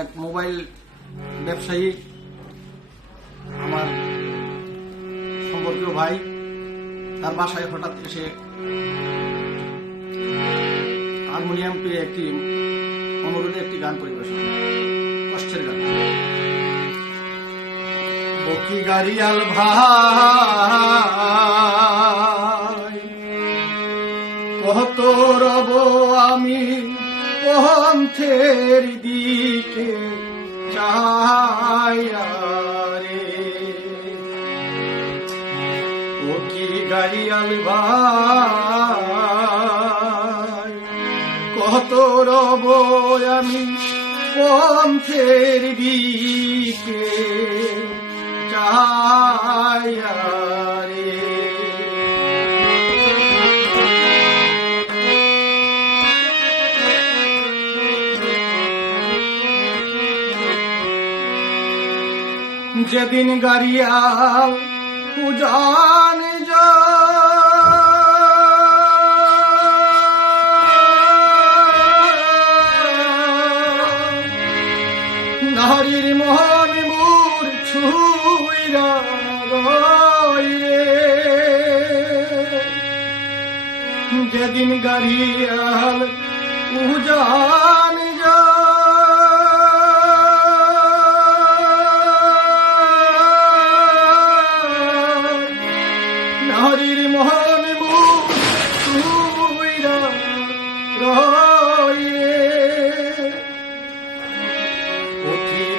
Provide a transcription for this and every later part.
এক মোবাইল ব্যবসায়ী আমার সম্পর্কীয় ভাই, তার বাসায় হঠাৎ এসে হারমোনিয়াম পেয়ে একটি অনুরোধে একটি গান পরিবেশন, কষ্টের গান। বকি গাড়িয়াল ভাই কত রব আমি পন্থের দিকে চাইয়া রে, বকি গাড়িয়াল ভাই কত রব আমি পন্থের দিকে চাইয়া রে। যেদিন গাড়িয়াল পূজান নারীর মন মূর ছুঁইরা রয়ে, যেদিন গাড়িয়াল পূজান নারীর মন মূর ছুঁইরা রয়ে,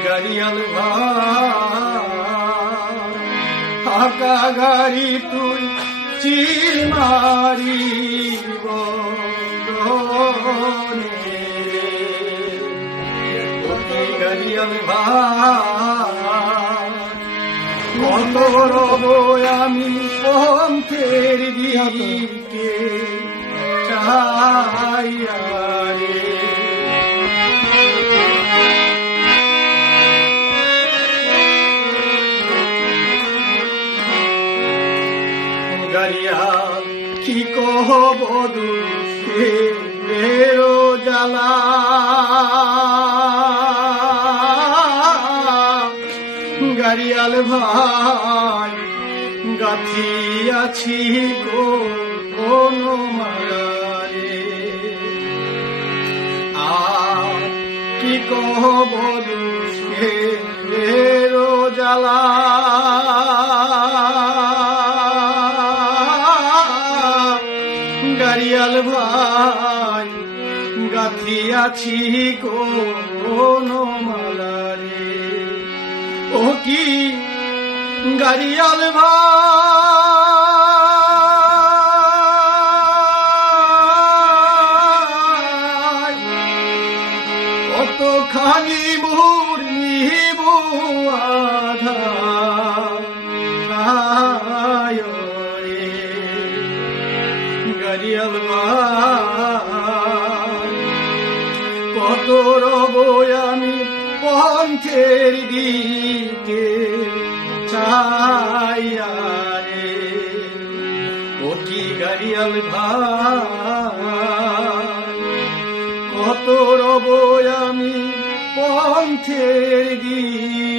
গাড়িয়াল ভাই ফাঁকা গাড়ি তুই চির মারিব গাড়িয়াল ভাই কত রব আমি পন্থের দিকে চাইয়া রে। গাড়িয়াল কি কহব দুঃখের জ্বালা, গাড়িয়াল ভাই গাথিয়াছি গো কোন মারে, আর কি কহব দুঃখের জ্বালা, গাড়িয়াল ভাই গাথিয়াছি কোন মালারে। ও কি গাড়িয়াল ভাই কতখানি মোর নিব আধার গাড়িয়াল ভাই কত রব আমি পন্থের দিকে চাইয়া রে, ও কি গাড়িয়াল ভাই কত রব আমি পন্থের দিকে